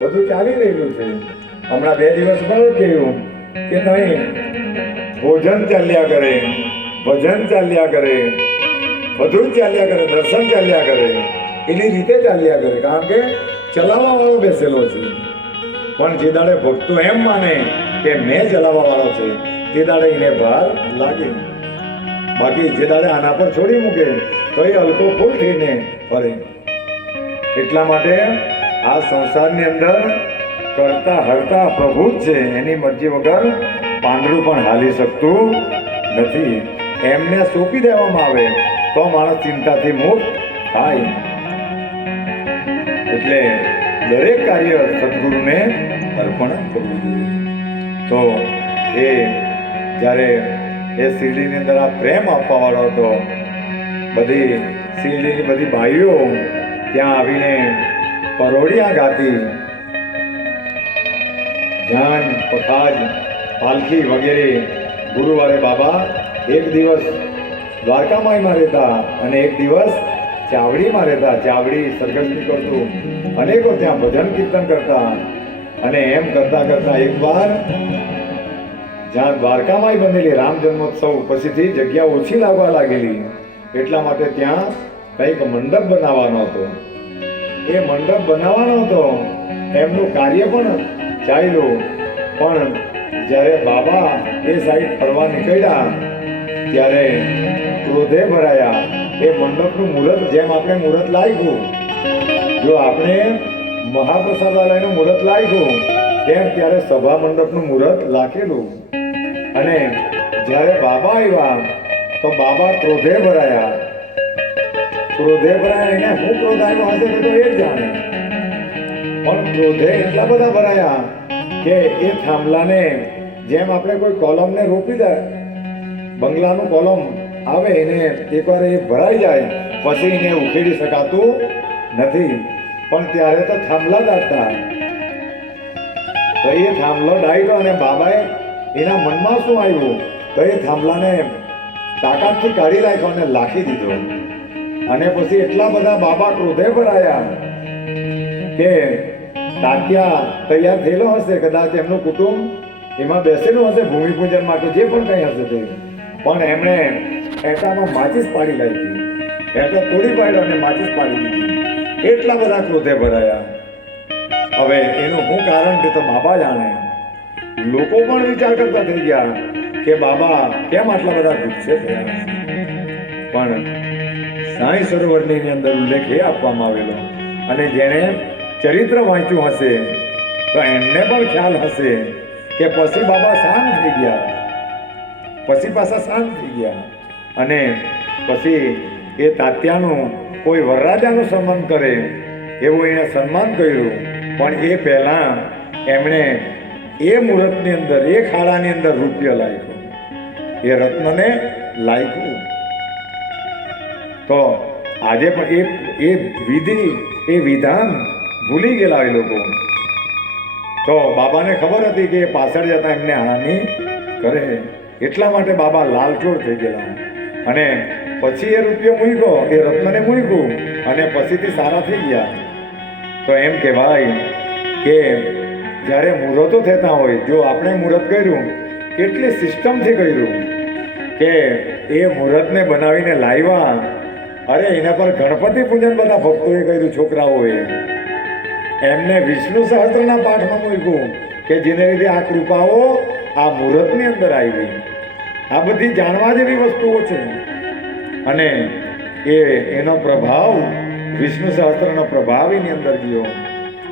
બધું ચાલી રહેલું છે. હમણાં બે દિવસ પણ કહ્યું કે નહીં ભોજન ચાલ્યા કરે, ભજન ચાલ્યા કરે, બધું ચાલ્યા કરે, દર્શન ચાલ્યા કરે એની રીતે ચાલ્યા કરે. કારણ કે ચલાવવા વાળો બેસેલો છે. પણ જે દાડે ભક્તો એમ માને કે મેં ચલાવવા વાળો છે, તે દાડે એને ભાર લાગે. બાકી જે દાડે આના પર છોડી મૂકે, તો એ હલકો ફૂલ થઈને ફરે. એટલા માટે આ સંસારની અંદર કરતા, હરતા પ્રભુ જ છે. એની મરજી વગર પાંદડું પણ હાલી શકતું નથી. એમને સોંપી દેવામાં આવે તો માણસ ચિંતાથી મુક્ત થાય. એટલે દરેક કાર્ય સદગુરુને અર્પણ કરવું જોઈએ. તો એ જ્યારે એ શિરડીની અંદર આ પ્રેમ આપવાવાળો હતો, બધી શિરડીની બધી ભાઈઓ ત્યાં આવીને પરોડિયા ગાતી. ધ્યાન પખાજ પાલખી વગેરે ગુરુવારે બાબા, એક દિવસ દ્વારકામાઈમાં રહેતા અને એક દિવસ ચાવડીમાં રહેતા. ચાવડી સરગસની કરતું. અનેકો ત્યાં ભજન કીર્તન કરતા. અને એમ કરતા કરતા એકવાર જ્યાં દ્વારકામાં બનેલી રામ જન્મોત્સવ પછીથી જગ્યા ઓછી લાગવા લાગેલી. એટલા માટે ત્યાં કંઈક મંડપ બનાવવાનો હતો. એ મંડપ બનાવવાનો હતો. એમનું કાર્ય પણ ચાલ્યું. પણ જ્યારે બાબા એ સાઈડ ફરવા નીકળ્યા, ત્યારે ક્રોધે ભરાયા. એ મંડપનું મુહૂર્ત જેમ આપણે મુહૂર્ત લાગ્યું જો આપણે મહાપ્રસાદાલયનું મુહૂર્ત લાગ્યું તેમ ત્યારે સભા મંડપનું મુહૂર્ત લાખેલું. અને જ્યારે બાબા આવ્યા, તો બાબા ક્રોધે ભરાયા. ક્રોધે ભરાયા એને શું ક્રોધ આવ્યો હશે તે એ જાણે. પણ ક્રોધે એટલા બધા ભરાયા કે એ થાંભલાને જેમ આપણે કોઈ કોલમને રોપી દે, બંગલાનું કોલમ આવે એને એકવાર એ ભરાઈ જાય, પછી એને ઉખેડી શકાતું નથી. પણ ત્યારે તો થાંભલા દાટતા. તો એ થાંભલો ડાયરો અને બાબાએ એના મનમાં શું આવ્યું? તો એ થાંભલાને તાકાતથી કાઢી નાખ્યો અને લાખી દીધો. અને પછી એટલા બધા બાબા ક્રોધે ભરાયા કે તાત્યા તૈયાર થયેલો હશે કદાચ એમનું કુટુંબ, એમાં બેસેલું હશે ભૂમિપૂજન માટે, જે પણ કંઈ હશે તે. પણ એમણે એટામાં માચીસ પાડી લાગી એટલે તોડી પાડ્યો અને માચીસ પાડી દીધી. એટલા બધા ક્રોધે ભરાયા. હવે એનું શું કારણ કે તો બાબા જાણે. લોકો પણ વિચાર કરતા થઈ ગયા કે બાબા કેમ આટલા બધા ગુસ્સે થયા પણ સાંઈ સરોવરની અંદર ઉલ્લેખ એ આપવામાં આવેલો. અને જેણે ચરિત્ર વાંચ્યું હશે, તો એમને પણ ખ્યાલ હશે કે પછી બાબા શાંત થઈ ગયા. પછી પાછા શાંત થઈ ગયા. અને પછી એ તાત્યાનું કોઈ વરરાજાનું સન્માન કરે એવું એણે સન્માન કર્યું. પણ એ પહેલાં એમણે એ મુહૂર્તની અંદર, એ ખાડાની અંદર રૂપિયો લાગ્યો એ રત્નને લાગ્યું તો આજે પણ એ એ વિધિ, એ વિધાન ભૂલી ગયેલા એ લોકો. તો બાબાને ખબર હતી કે પાછળ જતા એમને હાની કરે. એટલા માટે બાબા લાલચોળ થઈ ગયેલા. અને પછી એ રૂપિયો મૂક્યો, એ રત્નને મૂક્યું અને પછીથી સારા થઈ ગયા. તો એમ કહેવાય કે જ્યારે મુહૂર્તો થતા હોય, જો આપણે મુહૂર્ત કર્યું, કેટલી સિસ્ટમથી કર્યું કે એ મુહૂર્તને બનાવીને લાવ્યા અરે, એના પર ગણપતિ પૂજન બધા ભક્તોએ કર્યું, છોકરાઓએ. એમને વિષ્ણુ સહસ્ત્રના પાઠમાં મૂક્યું કે જેને લીધે આ કૃપાઓ આ મુહૂર્તની અંદર આવી. આ બધી જાણવા જેવી વસ્તુઓ છે. અને એ, એનો પ્રભાવ વિષ્ણુ સહસ્ત્રનો પ્રભાવ એની અંદર ગયો.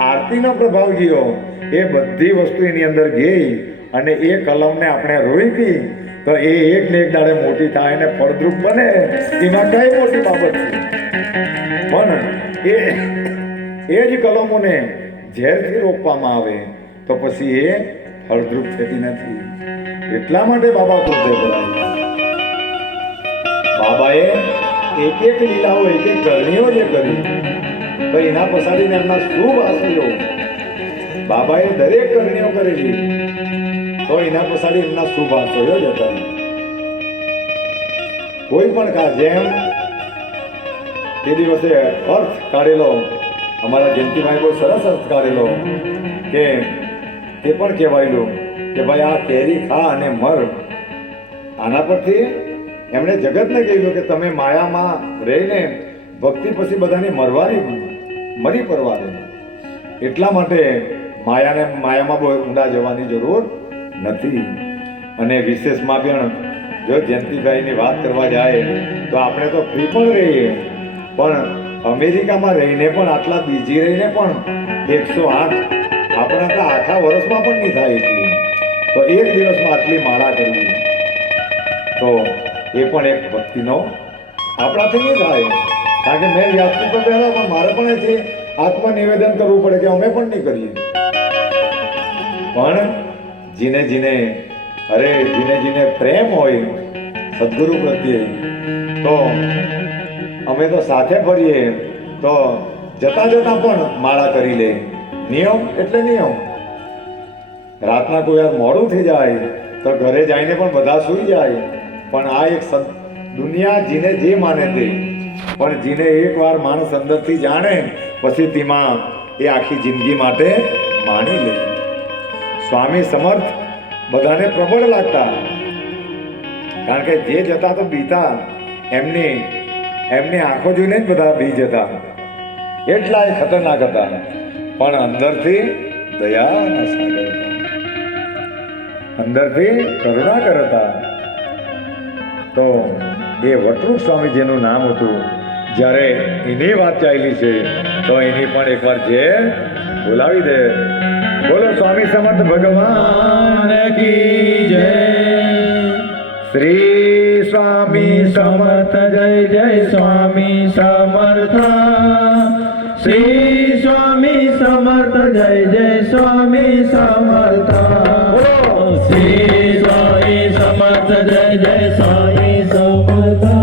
આરતીનો પ્રભાવ ગયો. એ બધી વસ્તુ એની અંદર ગઈ અને એ કલમને આપણે રોઈતી તો એ એક ને એક દાડે મોટી થાય અને ફળદ્રુપ બને, એમાં કઈ મોટી બાબત છે પણ એ એ જ કલમોને ઝેરથી રોપવામાં આવે, તો પછી એ ફળદ્રુપ થતી નથી. એટલા માટે બાબા ક્રોધે ભરાય બાબાએ એક એક લીલાઓ, એક એક કરણીઓ જે કરી, તો એના પછાડીને એમના શુભ આશયો બાબાએ દરેક કરણીઓ કરેલી. તો એના પછાડી એમના શુભ આશયો જ હતા કોઈ પણ કા જેમ તે દિવસે અર્થ કાઢેલો, અમારા જયંતિભાઈ બહુ સરસ અર્થ કાઢેલો, કે તે પણ કહેવાયેલું કે ભાઈ આ કેરી ખા અને મર. આના પરથી એમણે જગતને કહ્યું કે તમે માયામાં રહીને ભક્તિ પછી બધાને મરવાની મરી પરવારે. એટલા માટે માયાને માયામાં બહુ ઊંડા જવાની જરૂર નથી. અને વિશેષમાં પણ જો જયંતિભાઈની વાત કરવા જાય, તો આપણે તો ફ્રી પણ રહીએ. પણ અમેરિકામાં રહીને પણ, આટલા બીજી રહીને પણ, એકસો આઠ આપણા તો આખા વર્ષમાં પણ નહીં થાય એટલી. તો એક દિવસમાં આટલી માળા કરવી. તો એ પણ એક ભક્તિનો આપણાથી નહીં થાય. કારણ કે મેં વ્યાસપીઠ પર બેઠા પણ મારે પણ એથી આત્મનિવેદન કરવું પડે કે અમે પણ નહીં કરીએ. પણ જીને જીને, અરે જીને જીને પ્રેમ હોય સદગુરુ પ્રત્યે, તો અમે તો સાથે ફરીએ, તો જતા જતા પણ માળા કરી લે. નિયમ એટલે નિયમ. રાતના કોઈ વાર મોડું થઈ જાય, તો ઘરે જઈને પણ બધા સૂઈ જાય. પણ આ એક દુનિયા જીને જે માને તે. પણ જીને એકવાર માણસ અંદરથી જાણે, પછી તેમાં એ આખી જિંદગી માટે માણી લે. સ્વામી સમર્થ બધાને પ્રબળ લાગતા. કારણ કે જે જતા તો બીતા, એમની એમની આંખો જોઈને જ બધા બી જતા. એટલા ખતરનાક હતા. પણ અંદરથી દયાના સાગર અંદરથી કરુણાકર હતા તો એ વટરૂપ સ્વામીજીનું નામ હતું. જ્યારે એની વાત ચાલી છે, તો એની પણ એકવાર જે બોલાવી દે. બોલો સ્વામી સમર્થ ભગવાન કી જય. શ્રી સ્વામી સમર્થ જય જય સ્વામી સમર્થ. શ્રી સ્વામી સમર્થ જય જય સ્વામી સમર્થ. શ્રી સ્વામી સમર્થ જય જય સ્વામી સમર્થ.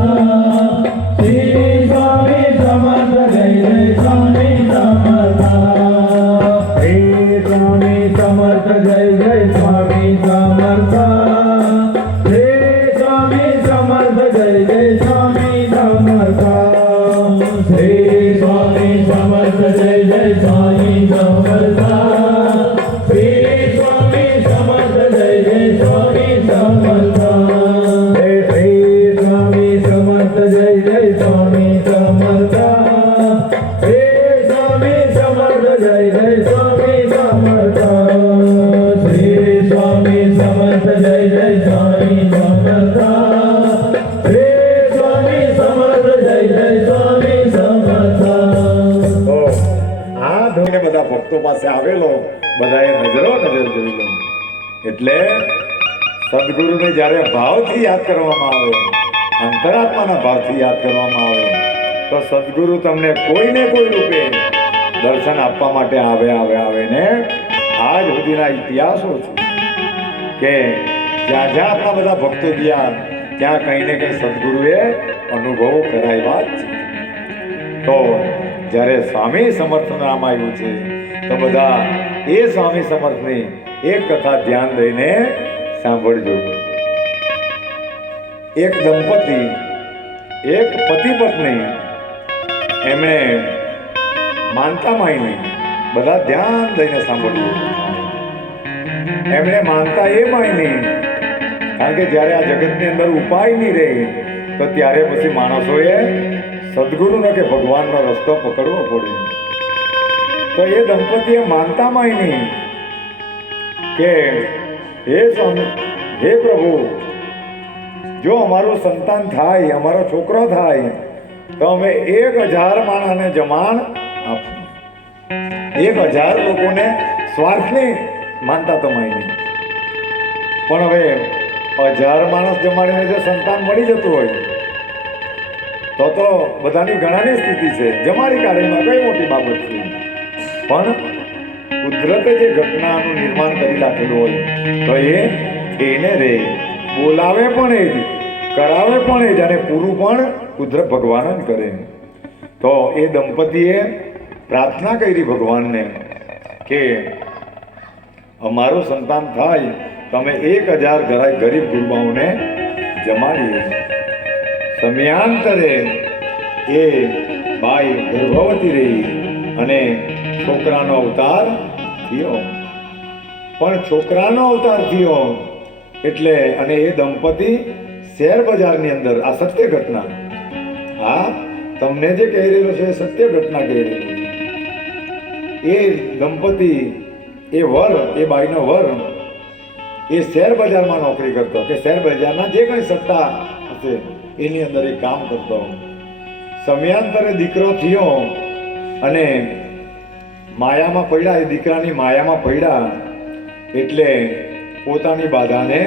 ભક્તો પાસે આવેલો, બધાએ નજરો નજર જોઈ લો. એટલે સદગુરુને જ્યારે ભાવથી યાદ કરવામાં આવે અંતરાત્માના ભાવથી યાદ કરવામાં આવે. તો સદગુરુ તમને કોઈને કોઈ રૂપે દર્શન આપવા માટે આવે આવે આવે ને આજ સુધીના ઇતિહાસો છે કે જ્યાં જ્યાં આપણા બધા ભક્તો ગયા, ત્યાં કંઈ ને કંઈ સદગુરુએ અનુભવ કરાવ્યા જ છે. તો જ્યારે સ્વામી સમર્થ નામ આવ્યું છે, તો બધા એ સ્વામી સમર્થની એક કથા ધ્યાન દઈને સાંભળજો. એક દંપતી, એક પતિ પત્ની એમણે માનતા માઈને બધા ધ્યાન દઈને સાંભળ્યું. એમણે માનતા એ માયની કારણ કે જ્યારે આ જગતની અંદર ઉપાય નહીં રહે, તો ત્યારે પછી માણસોએ સદગુરુનો કે ભગવાનનો રસ્તો પકડવો પડે. તો એ દંપતીએ માનતા માયની કે હે સ્વામી હે પ્રભુ જો અમારું સંતાન થાય, અમારો છોકરો થાય, તો અમે એક હજાર માણસને જમાણ આપશું એક હજાર લોકોને સ્વાર્થની માનતા તમારી પણ હવે હજાર માણસ જમાડીને જો સંતાન મળી જતું હોય, તો તો બધાની ઘણાની સ્થિતિ છે. જમાડી કાઢીમાં કઈ મોટી બાબત છે? પણ કુદરતે જે ઘટનાનું નિર્માણ કરી રાખેલું હોય, તો એ થઈને રહે. બોલાવે પણ એ જ, કરાવે પણ એ જ અને પૂરું પણ કુદરત ભગવાન જ કરે. તો એ દંપતીએ પ્રાર્થના કરી ભગવાનને કે અમારું સંતાન થાય તો અમે એક હજાર ઘરા ગરીબ ગુરુબાઓને જમાડીએ સમયાંતરે એ બાઈ ગર્ભવતી રહી અને છોકરાનો અવતાર થયો. પણ છોકરાનો અવતાર થયો એટલે અને એ દંપતી શેર બજારની અંદર, આ સત્ય ઘટના. હા, તમને જે કહી રહેલું છે એ સત્ય ઘટના કહી રહેલો એ દંપતી, એ વર, એ બાઈનો વર, એ શેર બજારમાં નોકરી કરતો કે શેર બજારના જે કંઈ સત્તા હશે, એની અંદર એ કામ કરતો. સમયાંતરે દીકરો થયો અને માયામાં પડ્યા, એ દીકરાની માયામાં પડ્યા, એટલે પોતાની બાધાને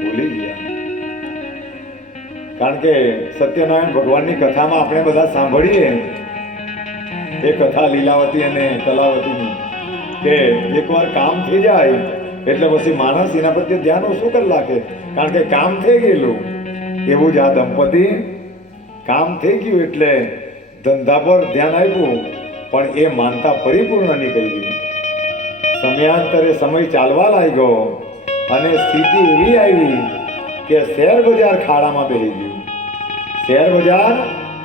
ભૂલી ગયા. કારણ કે સત્યનારાયણ ભગવાનની કથામાં આપણે બધા સાંભળીએ એ કથા લીલાવતી અને કલાવતીની કે એકવાર કામ થઈ જાય એટલે પછી માણસ એના પ્રત્યે ધ્યાન ઓછું કરી નાખે. કારણ કે કામ થઈ ગયેલું, એવું જ આ દંપતી કામ થઈ ગયું એટલે ધંધા પર ધ્યાન આપ્યું, પણ એ માનતા પરિપૂર્ણ નીકળી ગઈ સમયાંતરે સમય ચાલવા લાગ્યો અને સ્થિતિ એવી આવી કે શેર બજાર ખાડામાં બેહી ગયું. શેર બજાર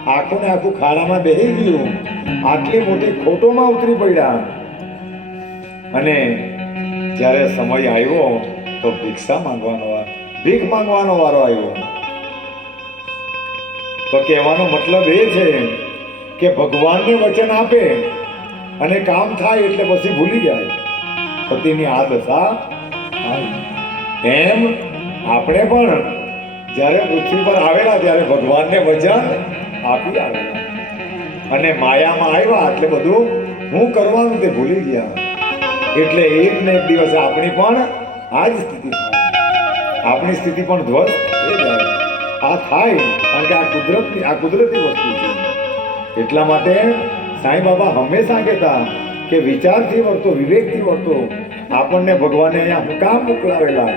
આખું ને આખું ખાડામાં બેહી ગયું. આટલી મોટી ખોટોમાં ઉતરી પડ્યા. અને જ્યારે સમય આવ્યો તો ભિક્ષા માંગવાનો વાર, ભીખ માંગવાનો વારો આવ્યો. તો કહેવાનો મતલબ એ છે કે ભગવાનને વચન આપે અને કામ થાય એટલે પછી ભૂલી જાય. પતિની આ દશા. એમ આપણે પણ જ્યારે પૃથ્વી પર આવેલા ત્યારે ભગવાનને વચન આપી આવેલા. અને માયામાં આવ્યા એટલે બધું હું કરવાનું તે ભૂલી ગયા. એટલે એક ને એક દિવસે આપણી પણ આ જ સ્થિતિ આપણી સ્થિતિ પણ ધ્વસ્ત જાય. આ થાય કારણ કે આ કુદરતની, આ કુદરતી વસ્તુ છે. એટલા માટે સાંઈ બાબા હંમેશા કહેતા કે વિચારથી વર્તો, વિવેકથી વર્તો આપણને ભગવાને અહીંયા હું કામ મોકલાવેલા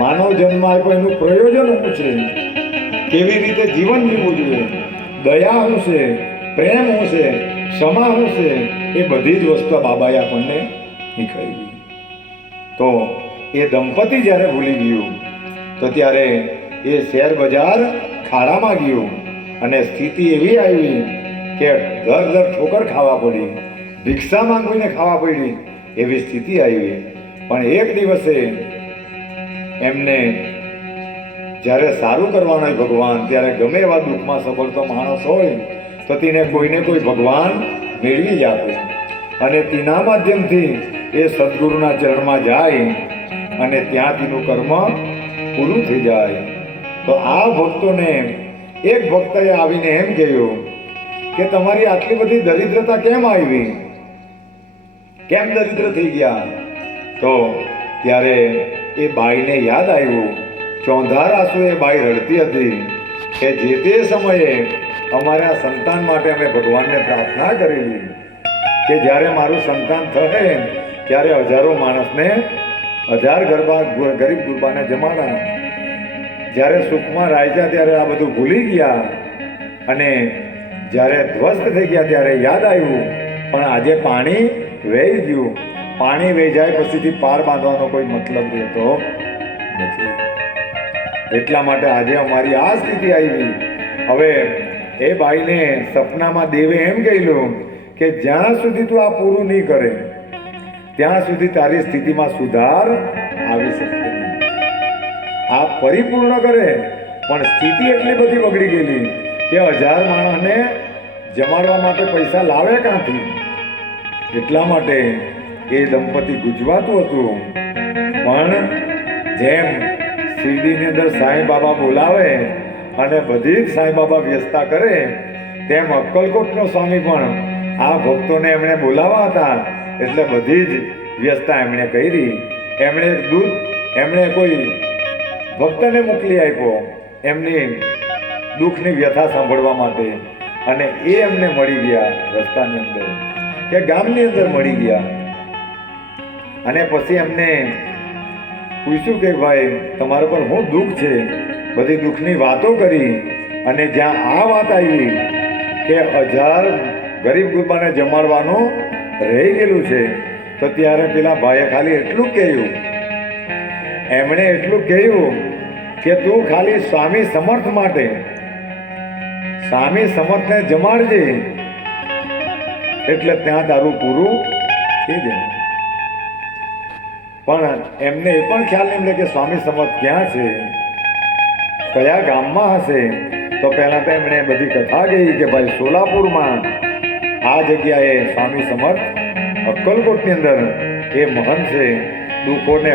માનવ જન્મ આપ્યો એનું પ્રયોજન શું છે. કેવી રીતે જીવન જીવવું જોઈએ? દયા શું છે, પ્રેમ શું છે, ક્ષમા શું છે, એ બધી જ વસ્તુ બાબાએ આપણને શીખવી તો એ દંપતી જ્યારે ભૂલી ગયું, તો ત્યારે એ શેર બજાર ખાડામાં ગયું અને સ્થિતિ એવી આવી કે દર દર ઠોકર ખાવા પડી, ભિક્ષા માંગવીને ખાવા પડી એવી સ્થિતિ આવી. પણ એક દિવસે એમને જ્યારે સારું કરવાનું હોય ભગવાન, ત્યારે ગમે એવા દુઃખમાં સફળતો માણસ હોય, તો તેને કોઈને કોઈ ભગવાન મેળવી જ આપે. અને તેના માધ્યમથી એ સદગુરુના ચરણમાં જાય અને ત્યાં તેનું કર્મ પૂરું થઈ જાય. તો આ ભક્તોને એક ભક્તએ આવીને એમ કહ્યું કે તમારી આટલી બધી દરિદ્રતા કેમ આવી? કેમ દરિદ્ર થઈ ગયા? તો ત્યારે એ બાઈને યાદ આવ્યું ચોંધાર આંસુ બાઈ રડતી હતી કે જે તે સમયે અમારા સંતાન માટે અમે ભગવાનને પ્રાર્થના કરેલી કે જ્યારે મારું સંતાન થશે, ત્યારે હજારો માણસને હજાર ગરબા ગરીબ ગુરબાને જમાના, જ્યારે સુખમાં રાખ્યા ત્યારે આ બધું ભૂલી ગયા અને જ્યારે ધ્વસ્ત થઈ ગયા ત્યારે યાદ આવ્યું, પણ આજે પાણી વહી ગયું. પાણી વહી જાય, પછીથી પાર બાંધવાનો કોઈ મતલબ રહેતો નથી. એટલા માટે આજે અમારી આ સ્થિતિ આવી. હવે એ ભાઈને સપનામાં દેવે એમ કહેલું કે જ્યાં સુધી તું આ પૂરું નહીં કરે, ત્યાં સુધી તારી સ્થિતિમાં સુધાર આવી શકશે આ પરિપૂર્ણ કરે, પણ સ્થિતિ એટલી બધી બગડી ગયેલી કે હજાર માણસને જમાડવા માટે પૈસા લાવે ક્યાંથી? એટલા માટે એ દંપતી ગુજવાતું હતું. પણ જેમ શિરડીની અંદર સાંઈ બાબા બોલાવે અને બધી જ સાંઈ બાબા વ્યસ્તા કરે, તેમ અક્કલકોટનો સ્વામી પણ આ ભક્તોને એમણે બોલાવા હતા. એટલે બધી જ વ્યસ્તા એમણે કરી. એમણે દૂધ, એમણે કોઈ ભક્તને મોકલી આપ્યો એમની દુઃખની વ્યથા સાંભળવા માટે. અને એ એમને મળી ગયા રસ્તાની અંદર. કે ગામની અંદર મળી ગયા. અને પછી એમને પૂછ્યું કે ભાઈ, તમારા પર શું દુઃખ છે? બધી દુઃખની વાતો કરી અને જ્યાં આ વાત આવી કે હજાર ગરીબ ગુરબાને જમાડવાનું રહી ગયેલું છે, તો ત્યારે પેલા ભાઈએ ખાલી એટલું કહ્યું. એમણે એટલું કહ્યું કે તું ખાલી સ્વામી સમર્થ માટે, સ્વામી સમર્થને જમાડજે. એટલે ત્યાં તારું પૂરું થઈ જાય. પણ એમને એ પણ ખ્યાલ નહીં કે સ્વામી સમર્થ ક્યાં છે? કયા ગામમાં હશે? તો પહેલા તો એમણે બધી કથા ગઈ કે ભાઈ સોલાપુરમાં આ જગ્યાએ સ્વામી સમર્થ અક્કલકોટની અંદર એ મહંત છે. દુઃખોને